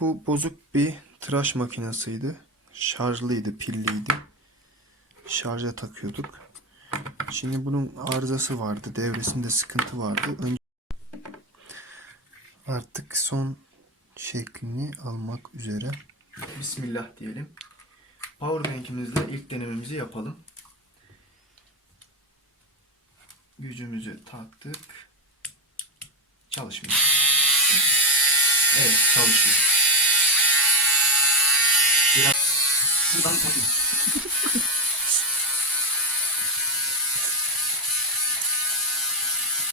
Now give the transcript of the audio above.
Bu bozuk bir tıraş makinesiydi. Şarjlıydı, pilliydi. Şarja takıyorduk. Şimdi bunun arızası vardı. Devresinde sıkıntı vardı. Artık son şeklini almak üzere. Bismillah diyelim. Powerbank'imizle ilk denememizi yapalım. Gücümüzü taktık. Çalışmıyor. Evet, çalışıyor. Biraz buradan takayım.